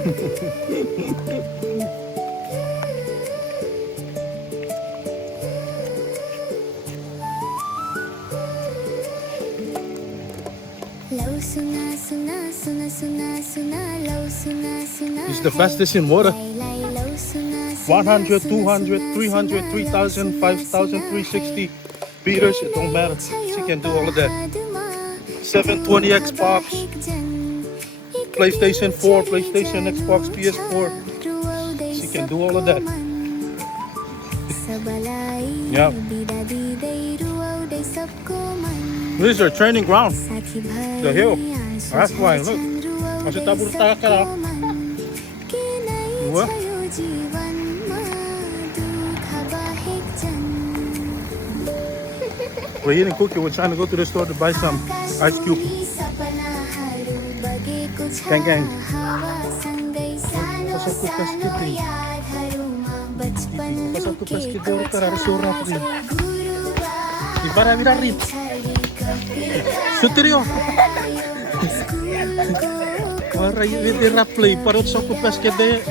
It's the fastest in water. 100, 200, 300, 3,000, 5,000, 360 meters. It don't matter. She can do all of that. 720 Xbox, PlayStation 4, PlayStation, Xbox, PS4. She can do all of that. Yeah. This is her training ground. The hill. That's why, look. Masih tabur taka lah. What? We're eating cookie. We're trying to go to the store to buy some ice cube. Gang gang. Pasal tu pas kita. Pasal tu pas kita orang restoran tu. Ibarat kita rit. Suterio. Para yung i-replay para sa ko pas kita.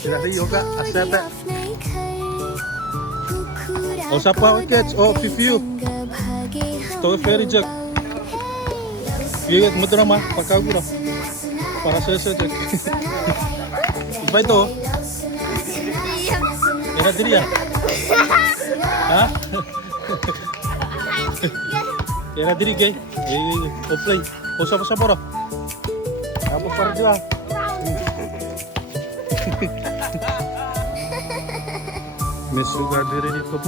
Jadi yoga asal. O sa pa kids, o fifiu. Sto ferry jag. Yun mo drama pagkagura. Para sa jag. Iba ito. Era diri ya. Ha? Era diri gay. O play. O sa pora. Apa para dia? Mesuga diri ni ko.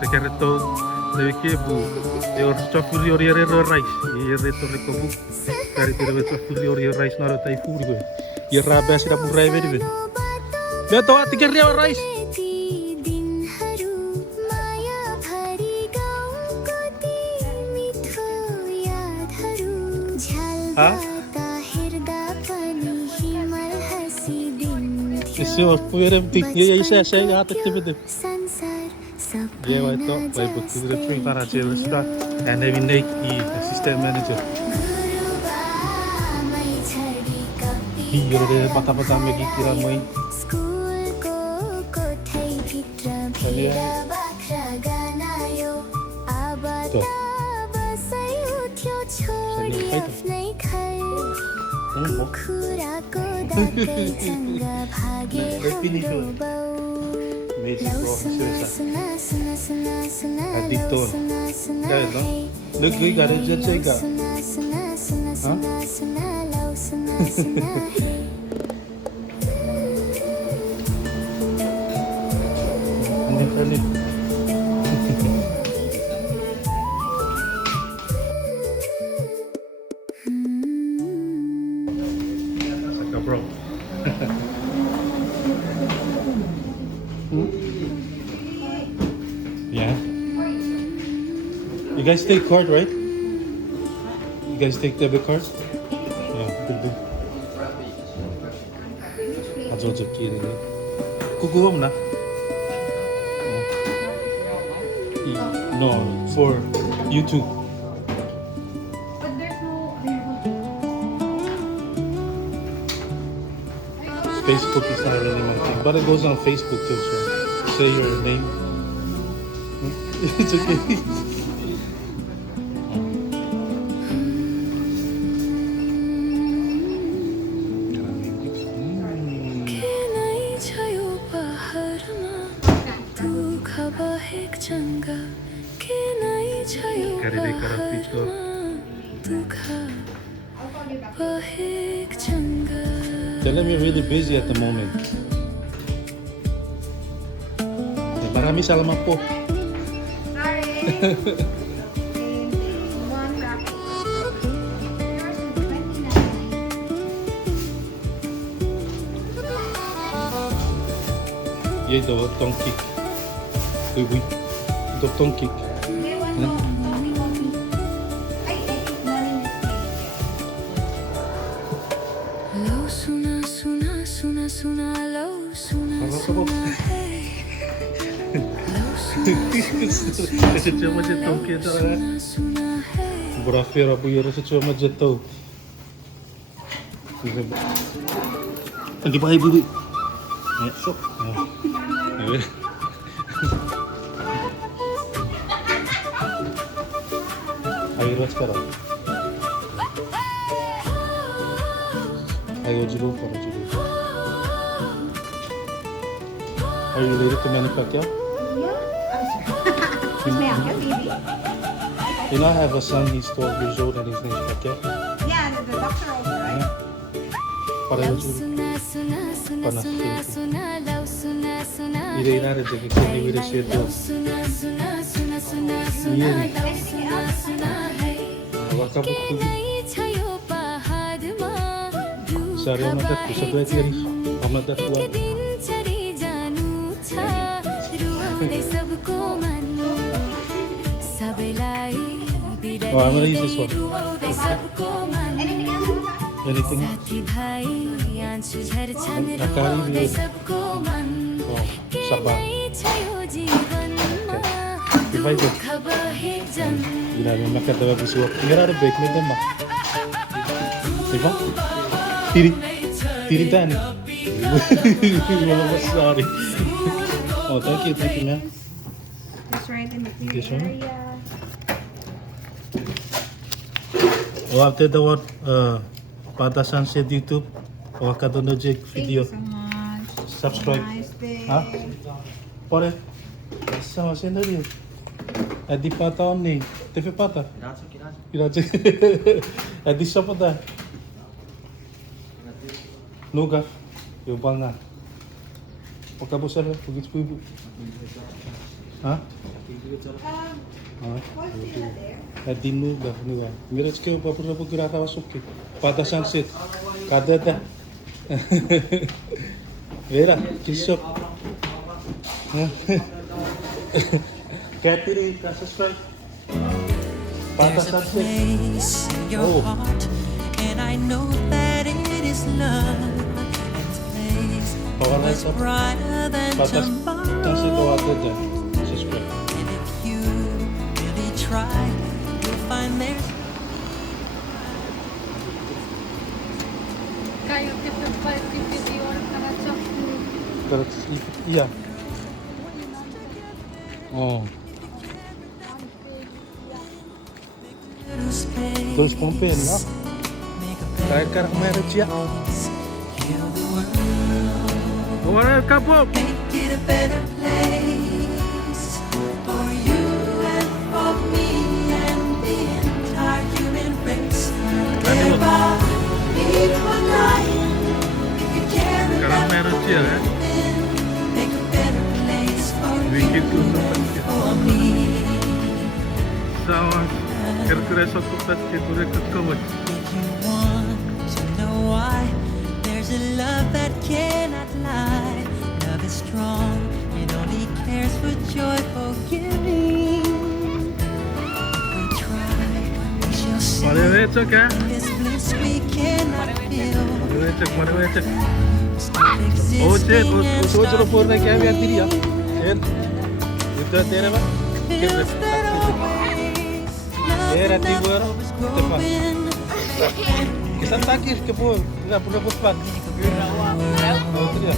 Secreto de que bu eu chofuri oriere rice e reto ko bu dari tiro chofuri oriere rice na tai furi go e rabe sira bu rai vedi beto atiker ria rice ha esse o puere pic e isa ya atetibede. Yeah, I thought I booked the trip para jail start and then make the assistant manager. Here the pata me kira moi. Adicto. Dahil no? Nagay ka rin dyan siya ka. Ha? Ano ka rin? Saka bro. Yeah. You guys take card, right? You guys take debit cards? Yeah, good. 아주 어저께 kukuha mo na? No, for YouTube. But there's no Facebook is not really my thing, but it goes on Facebook too. So say your name. It's okay. Tell them you're really busy at the moment. Marami salamat po. Yay daw tong kick. Uy. Ito tong kick. Fotograferar på göra så cuma jatuh. Lagi baik dulu. Sok. Ayo sekarang. Ayo julu para julu. Are you ready to manufacture? You know, I have a son, he's 12 years old and his name's Fakir. Yeah, the doctor also, right? Pareho julu. Panas. Ire inare jeki kuni vire shedo. Iri. Wakabu kugi. Sari onataku sabay tiyari. Onataku wa. Oh, I'm gonna use this one. Anything? Nakari bhi. Oh, sabah. Okay. If I do. Gila, मैं क्या दवा भी सुबह. मेरा तो break में दे माँ. Siapa? Tiri dan. Sorry. Oh, thank you, man. Just right in the This clear one? area. Oh, after the what? Pada Sunset YouTube. Oh, kata nojek video. Thank you so much. Subscribe. Nice day. Hah? Pare. Sama sendiri. Adi pata ni. TV pata. Kiraja. Adi siapa dah? Nuga. Yo banga. Oka busar pergi ibu. Hah? What's the there? Adi nuga. Mira ke apa kira masuk ke. Pada Sunset. Kada dah. Vera, kisok. Katiri, ka subscribe. Pada There's a Sunset. place in your Oh. heart, and I know that it is love. And this place Power was lights up. brighter than Pada Sunset tomorrow. ada dah. Subscribe. And if you really try, you'll find there's Kayo tipid video para sa Terus, iya. Oh, little space. terus pompen lah. Make a Kayak karang merah cia. place. Heal the world. Wah, kapok. Make it a better place for you and for me and the entire human race. There are people dying. If you care Karang about merah cia, eh? make a better place for Bikin you tu and for me. sama. Kira-kira satu tas kita rekat kawan. If you want to know why, there's a love that cannot lie. Love is strong, it only cares for joyful giving. We try, we shall see. Mari wecek ya. This bliss we cannot feel. Mari wecek. Stop Oh, cek, existing and usah stop jero porna kya biar diri ya. Cek. Itu tere ba? feels that always love Era enough tidur, was tepat. growing. Kisan takir ke pun. Tidak pernah puspat. Oh, itu dia.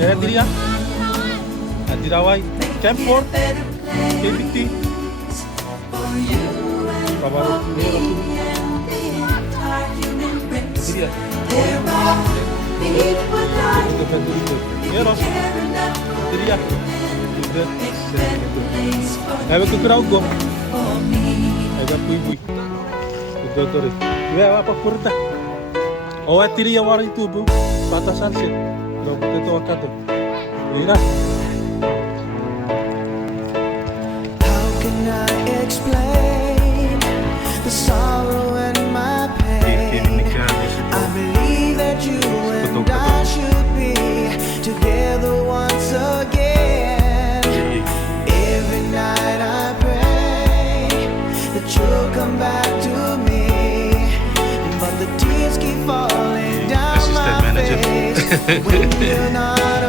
Era diri ya. Dirawai. Campur. Better place KBT. for you and Babaru. Merah tu. the entire human race. Itu dia. There are people dying. Itu kan diri tu. Merah. Care enough Itu dia. Itu. place for Ada tu kerau go. me. Ada pui. Itu tu. Ya apa kurta. Oh, tiri ya war itu bu. Pada Sunset. Kau betul tu akad. Mira. How can I explain the sorrow and my pain? I believe that you and I should be together once again. Every night I pray that you'll come back to me, but the tears keep falling down Assistant my manager. face when you're not